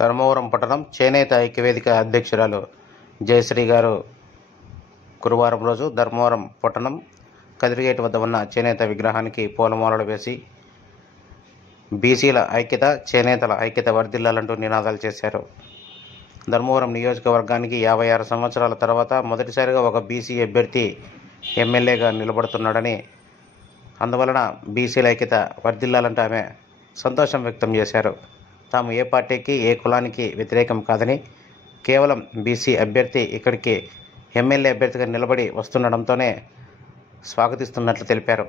ధర్మవరం పట్టణం చేనేత ఐక్యవేదిక అధ్యక్షురాలు జయశ్రీ గారు గురువారం రోజు ధర్మవరం పట్టణం కదిరిగేట్ వద్ద ఉన్న చేనేత విగ్రహానికి పూలమాలలు వేసి బీసీల ఐక్యత, చేనేతల ఐక్యత వర్ధిల్లాలంటూ నినాదాలు చేశారు. ధర్మవరం నియోజకవర్గానికి 56 సంవత్సరాల తర్వాత మొదటిసారిగా ఒక బీసీ అభ్యర్థి ఎమ్మెల్యేగా నిలబడుతున్నాడని, అందువలన బీసీల ఐక్యత వర్ధిల్లాలంటూ ఆమె సంతోషం వ్యక్తం చేశారు. తాము ఏ పార్టీకి, ఏ కులానికి వ్యతిరేకం కాదని, కేవలం బీసీ అభ్యర్థి ఇక్కడికి ఎమ్మెల్యే అభ్యర్థిగా నిలబడి వస్తుండడంతోనే స్వాగతిస్తున్నట్లు తెలిపారు.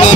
మన